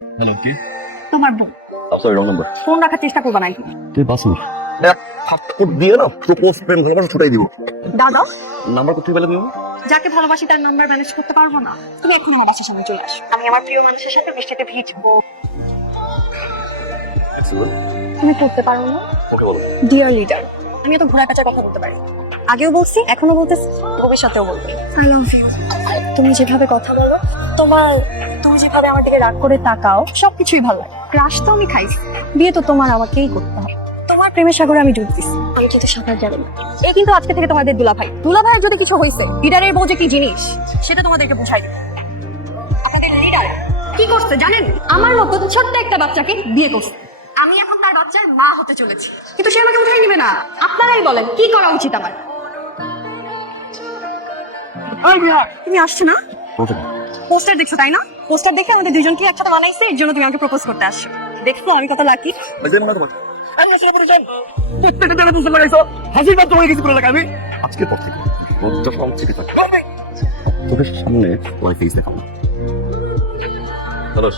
Hello কে? তোমার বোন। Sorry wrong number. Phone রাখার চেষ্টা করবা নাকি? তুই বাসুর এক থাপ্পড় দিয়ে না প্রপোজ প্রেম ভালোবাসা ছুটাই দিব। দাদা, নাম্বার কোথায় পেলে তুমি? যাকে ভালোবাসি তার নাম্বার ম্যানেজ করতে পারবো না। তুমি এখন আমার বাসার সামনে চলে আসো, আমি আমার প্রিয় মানুষের সাথে বৃষ্টিতে ভিজবো। তুমি করতে পারো না? ওকে বলো। ডিয়ার লিডার, আমি তো ঘোড়া কাচার কথা বলতে পারি। আগেও বলছি, এখনো বলতেছি, ভবিষ্যতেও বলবো। I love you. তুমি যেভাবে কথা বলো, তুমি যেভাবে আমার দিকে রাগ করে তাকাও, সবকিছুই ভালো লাগে। ক্রাশ তো আমি খাইছি, বিয়ে তো তোমার আমাকেই করতে হবে। তোমার প্রেমের সাগরে আমি ডুব দিছি, আমি কিন্তু সাঁতার জানি না। এই কিন্তু আজকে থেকে তোমাদের দুলাভাইয়ের যদি কিছু হয়েছে, লিডারের বউ যে কি জিনিস সেটা তোমাদেরকে বুঝাই দিবে। আপনাদের লিডার কি করছে জানেন? আমার মতো ছোট্ট একটা বাচ্চাকে বিয়ে করছে। আমি এখন তার বাচ্চার মা হতে চলেছি, কিন্তু সে আমাকে উঠাই নিবে না। আপনারাই বলেন কি করা উচিত আমার? তুমি আসছো না? পোস্টার দেখছো তাই না? পোস্টার দেখে আমাদের দুজনকে একসাথে বানাইছে, এর জন্য তুমি আমাকে প্রপোজ করতে আসছো। দেখছো আমি কত লাকি? আজকের পর থেকে লজ্জা কম থেকে থাকবে। তোদের সামনে ওই ফেস দেখাবো। হ্যালো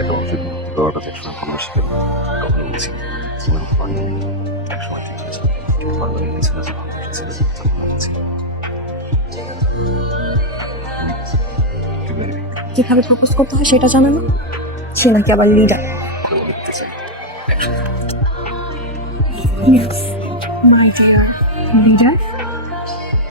এটা অবশ্যই তোর কাছে একসময় ভালো আসবে। কথা বলছি একসময় ঠিক আছে। কিভাবে প্রপোজ করতে হয় সেটা জানে না, সে নাকি আবার লিডার। My dear leader,